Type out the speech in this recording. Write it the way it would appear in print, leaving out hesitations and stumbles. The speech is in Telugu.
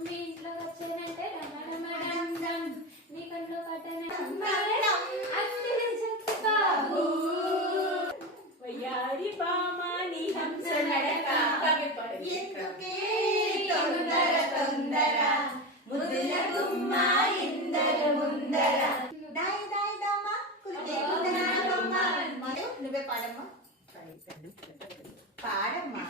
మీ ఇంట్లో వచ్చానంటే నీ కంట్లో వయ్యారి బామాని హంస నడక ఎందుకే తొందర తొందర ముద్దుల గుమ్మ ఇందర ముందర దాయి దాయి దమ్మ కుల్తే కుదరమ్మ నువ్వే పాడమ్మా పాడమ్మా